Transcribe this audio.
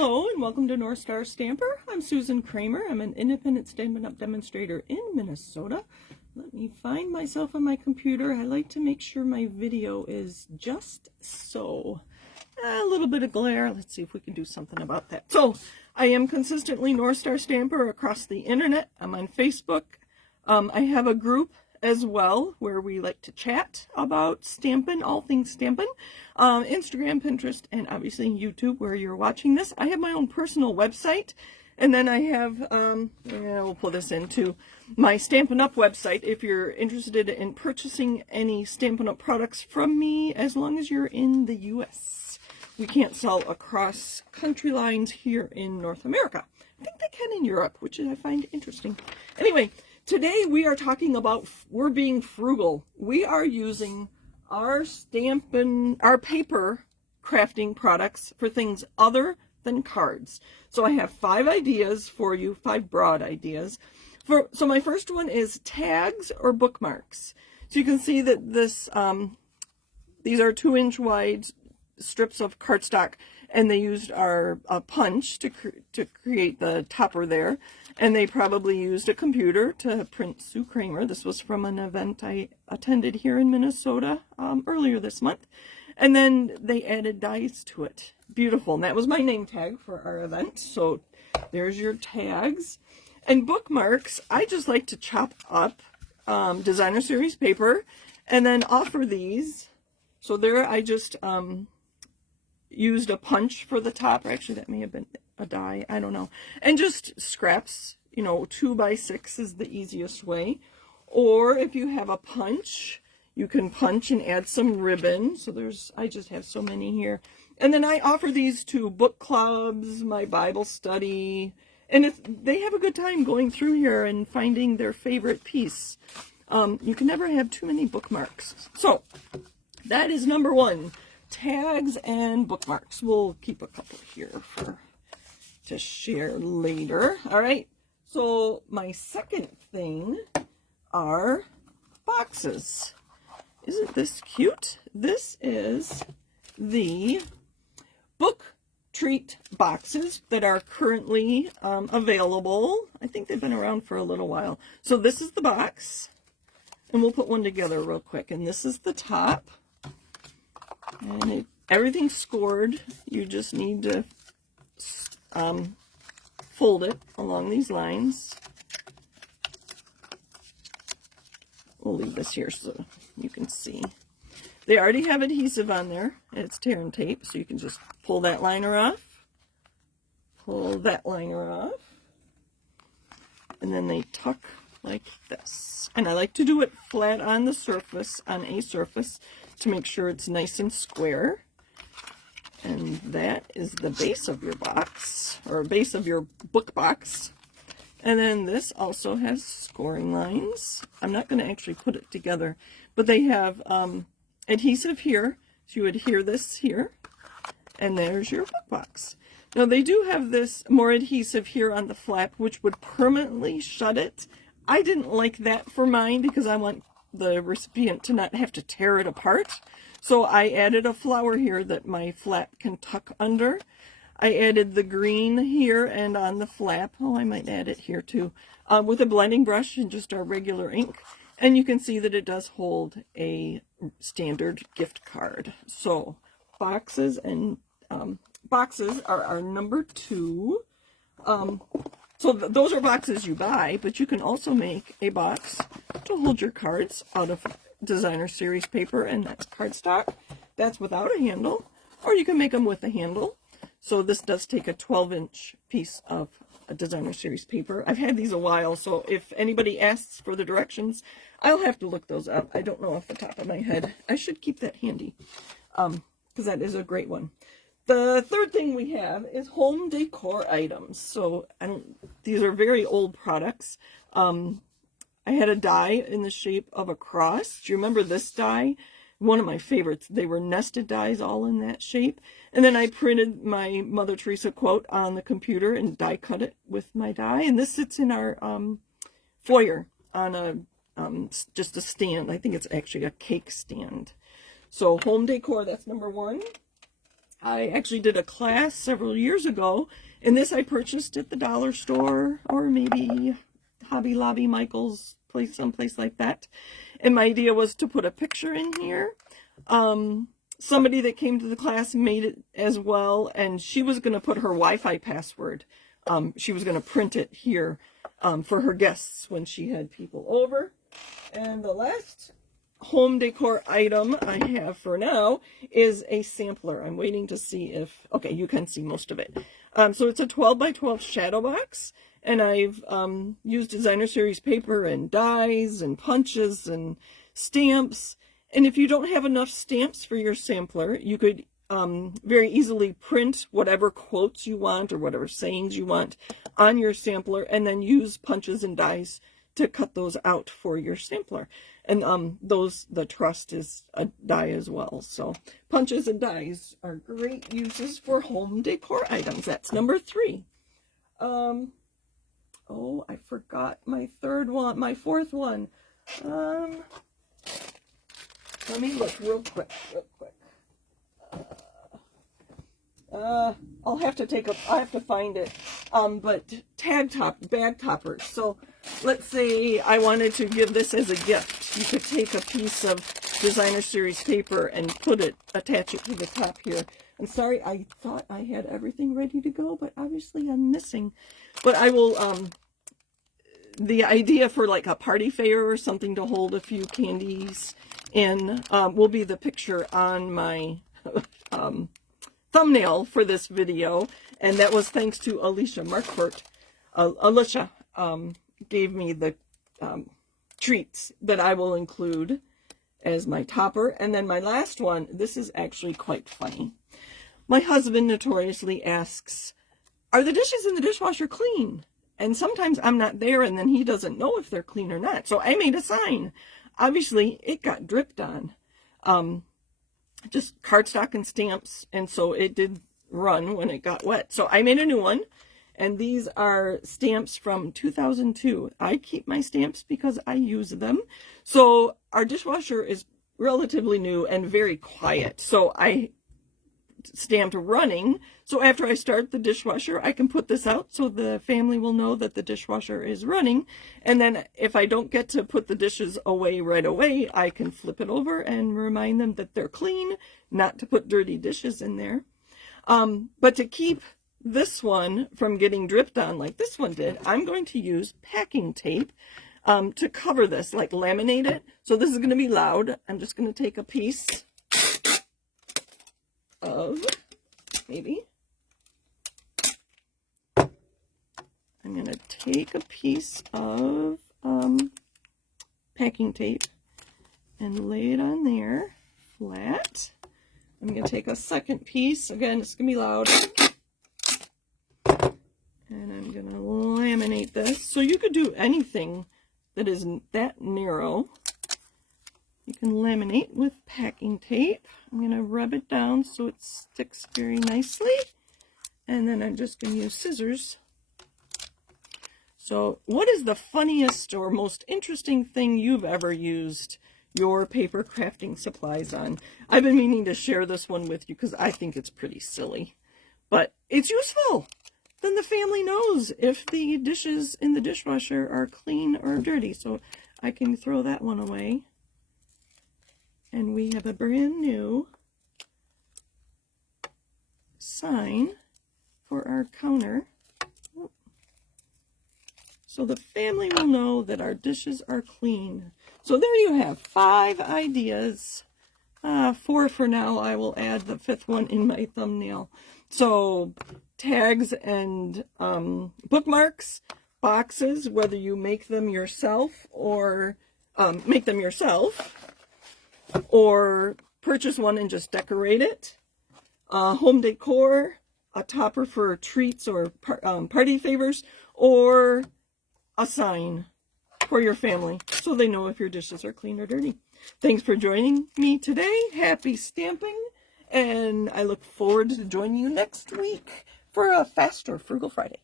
Hello and welcome to North Star Stamper. I'm Susan Kramer. I'm an independent Stampin' Up! Demonstrator in Minnesota. Let me find myself on my computer. I like to make sure my video is just so. A little bit of glare. Let's see if we can do something about that. So, I am consistently North Star Stamper across the internet. I'm on Facebook. I have a group as well where we like to chat about Stampin', all things Stampin'. Instagram, Pinterest, and obviously YouTube where you're watching this. I have my own personal website, and then I have, we'll pull this into my Stampin' Up! Website if you're interested in purchasing any Stampin' Up! Products from me, as long as you're in the US. We can't sell across country lines here in North America. I think they can in Europe, which I find interesting. Anyway, today we are talking about we're being frugal. We are using our paper crafting products for things other than cards. So I have 5 ideas for you, 5 broad ideas. So my first one is tags or bookmarks. So you can see that this these are 2-inch wide strips of cardstock, and they used our punch to create the topper there, and they probably used a computer to print Sue Kramer. This was from an event I attended here in Minnesota earlier this month, and then they added dies to it. Beautiful. And that was my name tag for our event. So there's your tags. And bookmarks, I just like to chop up designer series paper and then offer these. So there I just used a punch for the top, or actually that may have been a die, I don't know, and just scraps, 2x6 is the easiest way. Or if you have a punch, you can punch and add some ribbon. So I just have so many here. And then I offer these to book clubs, my Bible study, and if they have a good time going through here and finding their favorite piece. You can never have too many bookmarks. So that is number 1. Tags and bookmarks. We'll keep a couple here to share later. All right. So my second thing are boxes. Isn't this cute? This is the book treat boxes that are currently available. I think they've been around for a little while. So this is the box, and we'll put one together real quick. And this is the top. And everything's scored. You just need to fold it along these lines. We'll leave this here so you can see. They already have adhesive on there. It's tear and tape, so you can just pull that liner off. Pull that liner off. And then they tuck like this. And I like to do it flat on the surface, on a surface, to make sure it's nice and square. And that is the base of your box, or base of your book box. And then this also has scoring lines. I'm not going to actually put it together, but they have adhesive here. So you adhere this here, and there's your book box. Now they do have this more adhesive here on the flap, which would permanently shut it. I didn't like that for mine because I want the recipient to not have to tear it apart. So I added a flower here that my flap can tuck under. I added the green here and on the flap. Oh, I might add it here too. With a blending brush and just our regular ink. And you can see that it does hold a standard gift card. So boxes and boxes are our number 2. So those are boxes you buy, but you can also make a box to hold your cards out of designer series paper, and that's cardstock. That's without a handle, or you can make them with a handle. So this does take a 12-inch piece of a designer series paper. I've had these a while, so if anybody asks for the directions, I'll have to look those up. I don't know off the top of my head. I should keep that handy, because that is a great one. The third thing we have is home decor items. So these are very old products. I had a die in the shape of a cross. Do you remember this die? One of my favorites. They were nested dies all in that shape. And then I printed my Mother Teresa quote on the computer and die cut it with my die. And this sits in our foyer on just a stand. I think it's actually a cake stand. So home decor, that's number 1. I actually did a class several years ago, and this I purchased at the dollar store or maybe Hobby Lobby, Michael's place, someplace like that. And my idea was to put a picture in here. Somebody that came to the class made it as well, and she was going to put her Wi-Fi password. She was going to print it here for her guests when she had people over. And the last home decor item I have for now is a sampler. I'm waiting to see if, okay, you can see most of it. So it's a 12 by 12 shadow box, and I've used designer series paper and dies and punches and stamps. And if you don't have enough stamps for your sampler, you could very easily print whatever quotes you want or whatever sayings you want on your sampler, and then use punches and dies to cut those out for your sampler. And the trust is a die as well. So punches and dies are great uses for home decor items. That's number 3. Oh, I forgot my fourth one. Let me look real quick. I'll have to find it. But bag toppers. So let's say I wanted to give this as a gift. You could take a piece of designer series paper and attach it to the top here. I'm sorry, I thought I had everything ready to go, but obviously I'm missing. But I will, the idea for like a party fair or something to hold a few candies in will be the picture on my thumbnail for this video, and that was thanks to Alicia Markfort. Alicia gave me the treats that I will include as my topper. And then my last one, this is actually quite funny. My husband notoriously asks, are the dishes in the dishwasher clean? And sometimes I'm not there, and then he doesn't know if they're clean or not. So I made a sign. Obviously, it got dripped on. Just cardstock and stamps, and so it did run when it got wet. So I made a new one, and these are stamps from 2002. I keep my stamps because I use them. So our dishwasher is relatively new and very quiet. So I stamped running. So after I start the dishwasher, I can put this out so the family will know that the dishwasher is running. And then if I don't get to put the dishes away right away, I can flip it over and remind them that they're clean, not to put dirty dishes in there. But to keep this one from getting dripped on like this one did, I'm going to use packing tape to cover this, like laminate it. So this is going to be loud. I'm just going to take a piece of, maybe, I'm going to take a piece of packing tape and lay it on there flat. I'm going to take a second piece, again it's going to be loud, and I'm going to laminate this. So you could do anything that isn't that narrow. You can laminate with packing tape. I'm going to rub it down so it sticks very nicely. And then I'm just going to use scissors. So what is the funniest or most interesting thing you've ever used your paper crafting supplies on? I've been meaning to share this one with you because I think it's pretty silly. But it's useful. Then the family knows if the dishes in the dishwasher are clean or dirty. So I can throw that one away. And we have a brand new sign for our counter. So the family will know that our dishes are clean. So there you have 5 ideas. 4 for now. I will add the 5th one in my thumbnail. So tags and bookmarks, boxes, whether you make them yourself or or purchase one and just decorate it. Home decor, a topper for treats or party favors, or a sign for your family so they know if your dishes are clean or dirty. Thanks for joining me today. Happy stamping, and I look forward to joining you next week for a Fast or Frugal Friday.